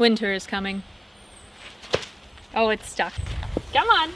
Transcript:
Winter is coming. Oh, it's stuck. Come on.